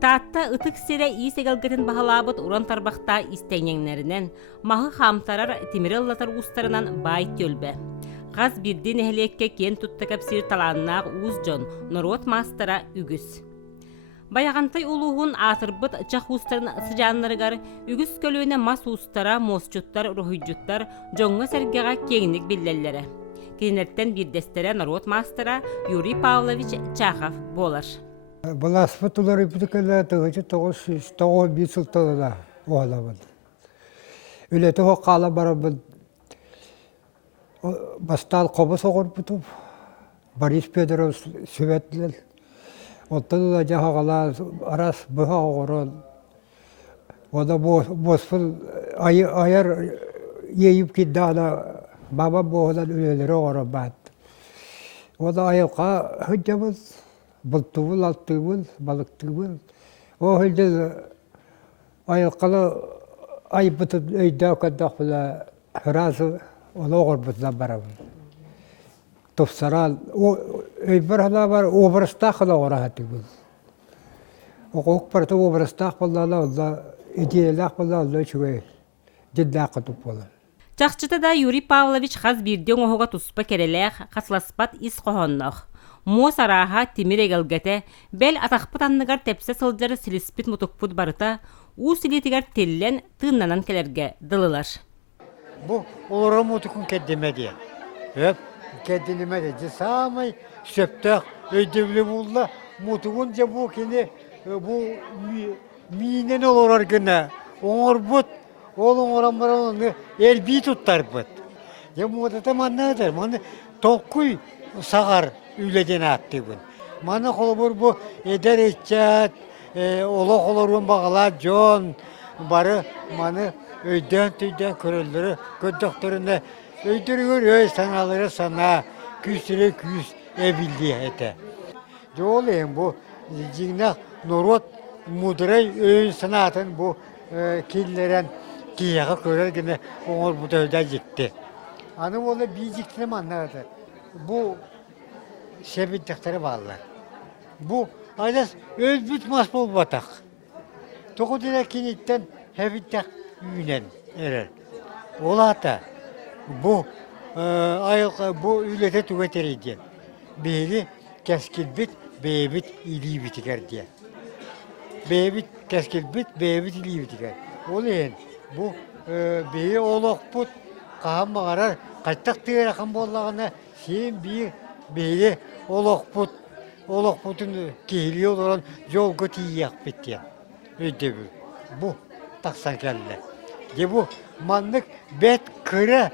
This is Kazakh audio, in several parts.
Taatta ıtık sire iyi segelgetin bahalabıt uran tarbakta isteyenlerinden, mahı hamtarar timirallatar ustarından bayit yölbe. Gaz birdi nehlekke ken tuttakap sir talannağı uzjon, norot mastara ügüs. Bayagantay uluğun atırbıt çak ustarın sıcanlarıgar, ügüs kölüğüne mas ustara, mosçuttar, ruhuycuttar, jonga sergağa kenginlik billellere. Kinetten bir destere norot mastara Yuri Pavlovich Çaxov bolar. Баласпытылар ипдикеле тыгычы 901 сылтыгыда оғалабын. Үлеті хоққала барабын. Бастал қобыс оғыр бұтып. Борис Петров сөветлел. Оттыда жағала арас бұға оғырын. Ода боспыл айар ейіп кетті ана баба боғыдан үлелері оғырын бәд. Ода айылға хүджабыз. Бұлттығыл, алттығыл, балықтығыл. О хөлді айылқалы ай бұтын өйді өкәддіқ бұла хүразы оны оғыр бұтына барабын. Тұпсарал, өйбір ғана бар, обырыстақ ғана оғыра әтігіл. Оғық барты обырыстақ бұлдана, олда идеялақ бұлда, олда үшіге деддақ құтып болар. Чақчыта да Юрий Павлович қаз бірден оғыға тұспа керелек, қасласпат ис қоғаннақ. Мо сараха тимир эгелгете бел атақпытанныгар тепсе сылжары силиспит мутукпут барыта у силитигар тиллен тыннанан келерге дылылар. Бу олора мутукун кеддемеди. Кедденемеди. Же самай сөптөк өйдөбүлү булла мутугун же бу кини бу минен олорар гына оңорбут ол оңоран бараны элби туттарбыт. Же мутата маннадыр. Маны токуй сагар Üleden attı bu. Mana kolubur bu eder etcet, ola kolurun bağla John barı mana öyden tüyden körülleri gördüklerinde öydürüyor öy sanaları sana küsüre küs ebildi ete. Doğulayım bu cignak norot mudray öy sanatın bu killerin kiyağı körür gene onlar bu da öden gitti. Anı ola bir ciktine anlardı. Bu Şebitlikleri bağlılar. Bu aydas özbüt mas bol batak. Toku direk kinitten hebitlik üyünen erer. Ola da bu bu ülete tüveter ediyen. Beyli keskilbit, beybit iliği bitiker diye. Beybit keskilbit, beybit iliği bitiker. Olayın bu beyi olak put kaham bağırar. Kaçtak diye rakam bollağına sen bir Beyli olakputun kehiliyor olan yol götüyek bitti. Öyle bu taksan geldi. De bu manlık bet kırı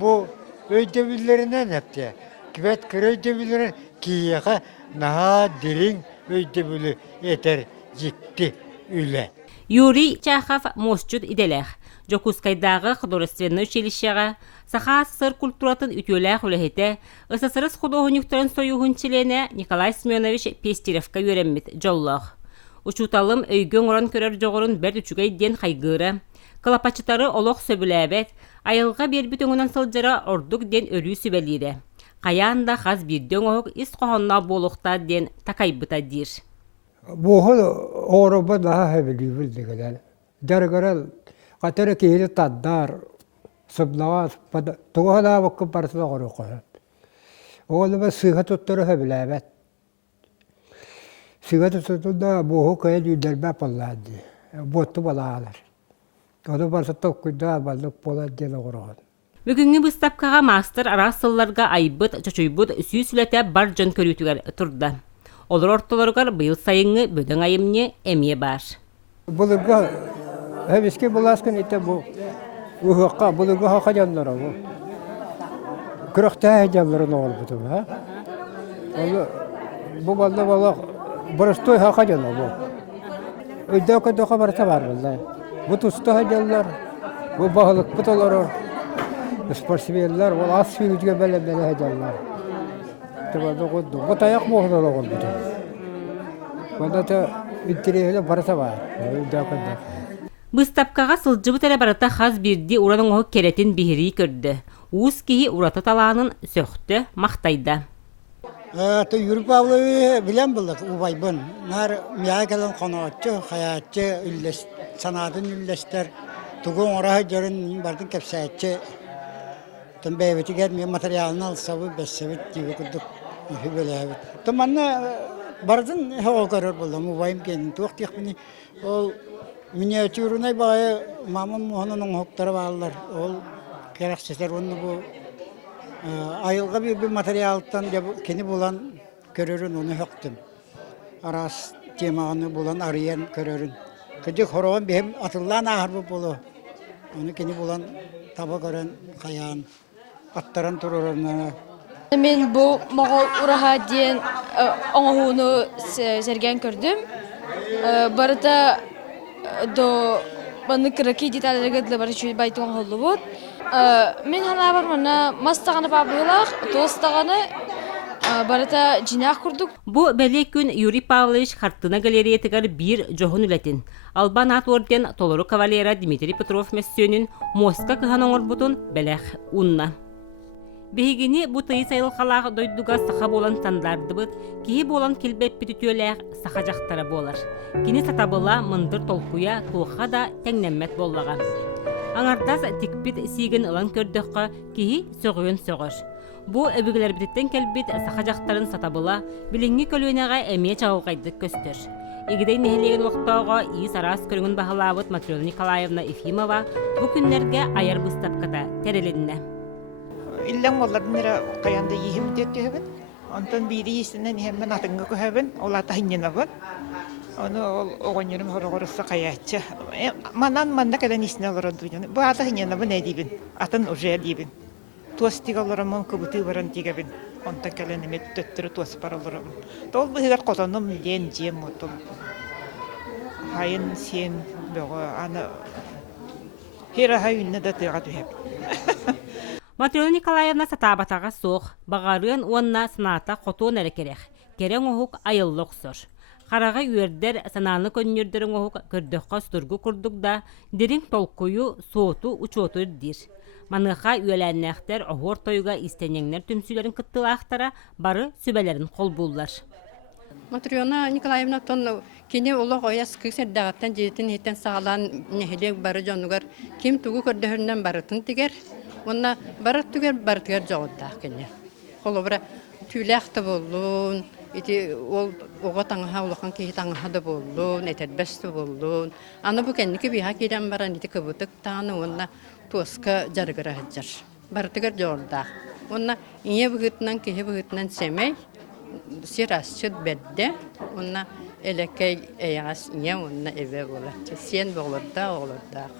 bu ödevlerinden hepti. Bet kırı ödevlerin kiyeka daha derin ödevli yeter gitti öyle. Yuri Çaxov mosçut idelek. Jokuskaydağı Художественное училищеға, Саха сыр культуратын ütölәк үләхете, ысысырыс художниктарын союғын чилене Николай Семенович Пестеревка өреммет жоллақ. Учуталым өйгөн оран көрер жоғырын бәр үчігей ден қайгыры, кылапачытары олық сөбіләбет, айылға бербіт өңінен сылжыра ордук ден өрі сөбелері. Қаян да қаз бірден оғық ис қоғанна болуқта ден такайбыта дир. Бұғы оғырыбы daha həbili білдігілер. Дәргіріл Қатары кейді таддар, сұбнава, тұғыда бұққы барсыда ғыры қойып. Оғылы ба сыға тұттыры хөбіләбәт. Сыға тұттырда бұғы көйел үйдербә болады. Ботты балағалар. Оны барсы тоққыда балдық болады дені ғырығын. Бүгінгі бұстапқаға мастер арасылларға айбыт, чочойбыт, сүй-сүләті бар жон көрітігер тұрды. Олар орталарығар бұйыл сайыңы бөдің айымне әмие бар. Бұлыға Hevesке bulasken ite bu uğuqa buluğu haqa canlara bu. Kırıqta canlara ne oldu ha? Bu balda bala burası haqa canlar bu. Öde kadar haberta var vallahi. Bu tusta canlar, bu balık pıtalar, sportiveller, bu asfiyüce böyle canlar. Tabii bu tayak muhtar oldu. Bunda da İntiriyle barata var. Öde kadar. Бұстапқаға сылжыбы тәрі барата қаз бірді ұраның оғы керетін бігірі көрді. Уыз кейі ұрата талағының сөқті мақтайды. То Юрий Павлович билен булдык убайбын. Нар мия келен коноотчу, хаятчы, үллес, санатын үллестер. Тугун орага жерин бардын кепсәтче. Тон бәйбетигер мен материалын алсабы бәссәбет диби кудук. Хүбеләбит. То манна бардын хава көрөр булдым убайым кенин. Тук тихмини ол миниатюрунай бая мамам мохонун хоктары баллар. Ол керексездер онны бу айылға bir материалдан кені болан көрөрін оны хөктім. Арас темағаны болан арыян көрөрін. Күдік хороган бейім атылан ағырбы болу. Оны кені болан таба көрін қаян. Аттаран тұрырына. Мен бұл мағол ұраға дейін оңғуыны серген көрдім. Барыда баны кірәкі деталерге ділі бары чүйі байтуан қолды бұд. Мен хана бар мана мастағаны бабылақ, достағаны барыта жинақ күрдік. Бу бәлек күн Юрий Павлович Хартына галереятыгар бир жоғын үләтін. Албан ат орден толору кавалера Дмитрий Петров мәссөнін Моска кыхан оңыр бұтын бәләқ унна. Бейгені бұ тыйы сайыл қалағы дойдуға саха болан стандарды бұд, кейі болан келбәп бітүтөләқ саха жақтары болар. Кені сатабыла мындыр толқуя туға да тәңнәммәт боллаға. Аңардас тикпит сиген ылан көрдөққа кейі сөғуен сөғыр. Бу өбігілер бітеттен келбет саха жақтарын сатабыла біліңгі көлуенеға әмие чағылғайды көстір. Егідей нехелеген оқтауға иіс арас көріңін бағалабыд Матрена Николаевна Ефимова бұ күнлерге аяр бұстапқата тәрелінне. Илләң болларын нера каянда йихим деттебен. Онтон бири исенен хеммен атыңга көһәбен, олата хинненабын. Оны ол огоньерим хорогорса каячча. Манан кадан исне алырын дуйны. Бу ата хинненабын әдибин. Атын уже дибин. Туастигаларымын кыбыты баран тигебин. Онтон каленемет төттүрү туас параларым. Тол бу хигер котоным ден жем отом. Хайын сен бөгө аны хера хайынна да тыга төһәп. Матрена Николаевна сатабатаға соқ, бағарын онна саната қотуын әрекерек. Керен оғық айыллық сор. Қараға үйердер сананы көннердерін оғық көрдіққа сұтырғы күрдік да, дерін толқойы соғыту ұчотыр дир. Маныға үйеләннәқтер оғыр тойға істенеңнер түмсүйлерін кыттылақтара бары сөбәлерін қол бұллар. Матрена Николаевна тон кене олық ояс күйсердағаттан жетін еттен сағалан нехелек бары жонугар кем тугу көрдіхірінен барытын тігер. Онна барат түгер баратыгар жоғыдақ кене. Қолы бұра түйләқті болуын, ол оға таңыға олыққан кейі таңыға да болуын, әтәлбәсті болуын. Аны бұл кәнекі бейға кейден баран еті көбітік тағыны онна туысқа жарғыра әджір. Баратыгар жоғыдақ. Онна ие бұғытынан кейі бұғытынан сәмей, сер асчыд бәдді, онна әлеккей әйағас ие онна әбе болады. Сен болырдақ.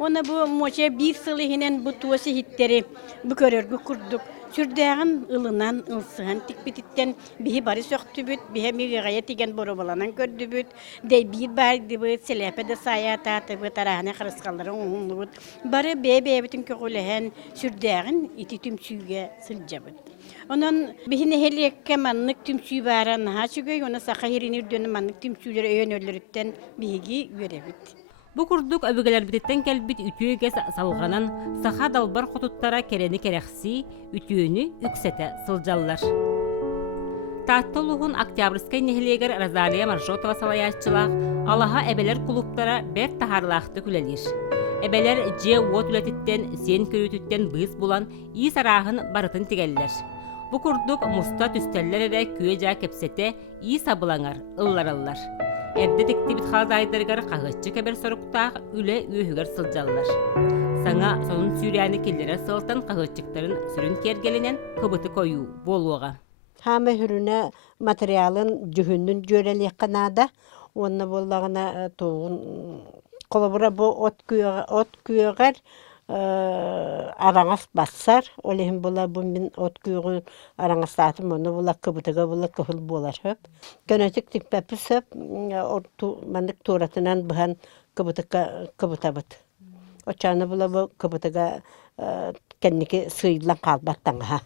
Оны bu moça bir sılı hinen bu tuası hitteri bu körörgü kurduk. Sürdağın ılınan ılsıhan tikbititten bihi bari söktübüt, bihi miğaya tigen borobalanan kördübüt, dey bir bari büt, selepede sayata tıbıt, arahane kırıskalları onlubüt. Bari bebe bütün kökülehen sürdağın iti tümsüge sılcabıt. Onun bihi neheliyekke manlık tümsüy varan ha çıgöy, ona sakahirinir dönü manlık tümsüyleri öğönörlürütten bihigi görebit. Бу курдук өбүгелер битеттен келбит үтүөгө салганан саха далбар хотуттара керени керекси үтүөнү үксете сылжаллар. Таттылугун Октябрьскай нехилегер Розалия Маршотова салаяччылак алаха эбелер клубтара бер тахарлаахты күлелир. Эбелер же уот үлетиттен сен көрүтүттен быз булан ии сарахын барытын тигеллер. Бу курдук муста түстеллер эре күе жа кепсете ии сабылаңар, ыллараллар. Эрде тектибит халдайдыргар қағытчы кәбір сұрықтақ үлі үйігер сылжаллар. Саңа сонун сүйрәні келлері сылтан қағытчықтарын сүрін кергелінен қыбыты койу болуға. Хамы хүріне материалын жүхіннің жөрелі қанада, оны болағына тоғын қолыбыра бұл от күйеғар араңас бассар, олейін бола бұл мен от күйеғын араңас атым, оны бола кыбытыға бола көхіл болар. Көнетік тікпәпі сөп, мандық туратынан бұған кыбытабыт. Очаны бола бұл кыбытыға кәнеке сыйлан қалбаттаңға.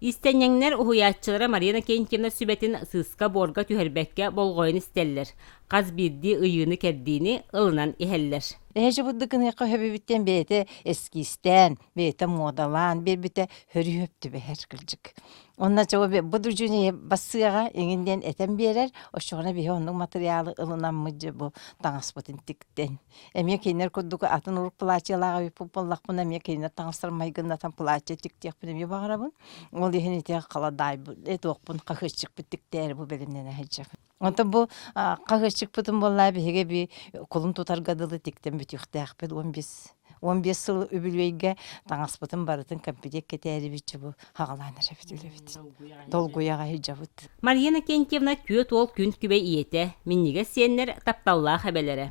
Истенеңнер уһуяччылары Марина Кентьевна сүбетин сыска борга түһәрбәккә болғойын истеллер. Қаз бирди ыйыны кәрдіні ылынан ихеллер. Эже буддыкын яқы хөбебіттен бейті эскистен, бейті модалан, бір біті хөрі хөпті бәхер кілжік. Онна жауабы бұды жүне басыға еңінден әтен берер, ошоғына бейі оның материалы ылынан мұджы бұл таңаспытын тіктен. Әме кейнер көдігі атын ұрық плачиялаға өйпіп болақ бұн, әме кейнер таңыстырмайгыннатан плачия тіктек бұн әме бағыра бұн. Ол ехен етеғі қаладай бұн, әт оқпын қақышчық бүттіктері бұл бәлімнен әхетші. Онта бұл қағышчық бұтын болла бейге бей қолын тұтарғадылы тіктен бүтіқті әқпет 15 сыл өбілвейге таңаспытын барытын компетек кетәрі бітші бұл хағаланы жәбіт өлебіт. Долгуяға хиджабыт. Марьяна Кентьевна төт ол күн күбей иеті, миннеге сеннер тапталла хабелері.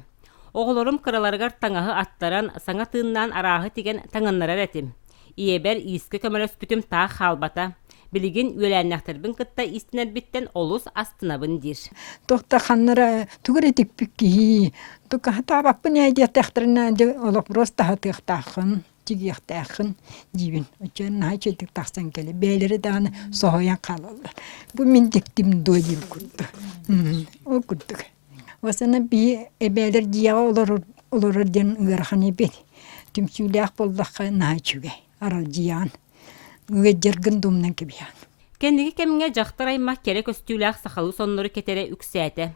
Оғылорым кыраларғар таңағы аттаран саңа тыыннан арағы теген таңынларар әтім. Иебер искі көмірөс бүтім тақ халбата. Білігін өләннәқтірбін кытта истінер біттен олус астынабын дир. Тоқта қаннара түгіретік бүккі. Тоқта табақпын әйде тәқтіріне олық бұрыс тағы тақтақын, тегектақын дейбін. Өтен хайчетік тақсан келі. Бәлері дағаны соғаян қалалар. Бұл мен тектім дойдел күрді. О күрдік. Осына бей бәлер дияға олырырден ұғырған ебет. Түмсүләқ болдаққа найчуге. Арал диян. Үгеджергін думнан кебиян. Кендігі кеміңе жақтар аймақ керек өстүләқ сақалы сонныры кетері үксәті.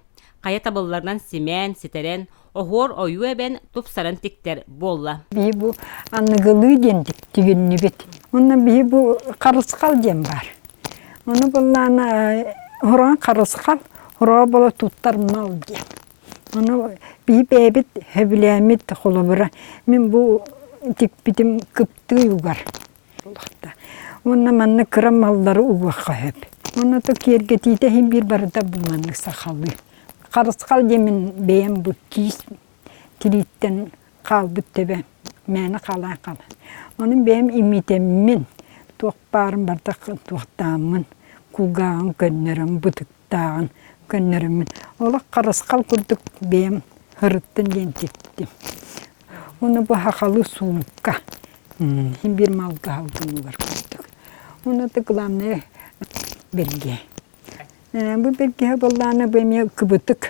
Қая табылларынан семен, сетерен, оғыр ойу әбен тұпсаран тектер болла. Бей бұл анығылы дендік түйінні бет. Онна бей бұл қарысқал ден бар. Оны бұлланы ұран қарысқал, ұра бола тұттар мал ден. Оны бей бәбет хөбіләмет қолы бұра. Мен бұл тек бітім күпті ұғар. Онна манны кырам маллары угаққа хөп. Онна то керге тейте хем бір барыда бұл манны сақалы. Қарысқал демен бәйім бұл кейс тилиттен қал бүттебе. Мәні қалай қалы. Оның бәйім имитеммен тоқпарым бардақ тоқтамын. Кулғағын көннерім, бұтықтағын көннерімін. Олық қарысқал күрдік бәйім хырыттын ден тектім. Оны бұл хақалы суыққа. Хем бір малға алдың ұғар күрдік. Оны да главное берге. Бұл берге болланы бәме күбітік.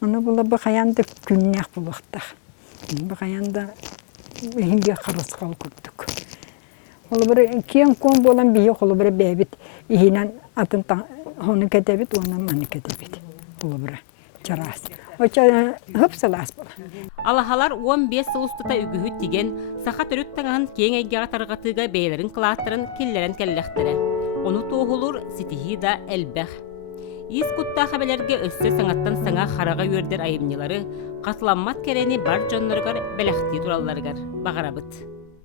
Оны бұла бұқаянды күннәқ бұлықтақ. Бұқаянда хемге қарысқал күрдік. Ол бір кен кон болан бейі қолы бір бәбіт. Ихінен атын оны кетебіт, оны маны кетебіт. Ол бір чарас. Оча хыпсылас бұл. Алахалар 15 ұстыта үгіхіт деген сақа түрік таңағын кең әйгеға тарғатыға бейлерін қылаттырын келлерін кәлләқтірі. Оны тоғылыр сетихи да әлбәқ. Ис құтта қабелерге өссі саңаттан саңа хараға өрдер айымнелары қатыламмат кәрені бар жонларғар бәләқти туралларғар бағарабыт.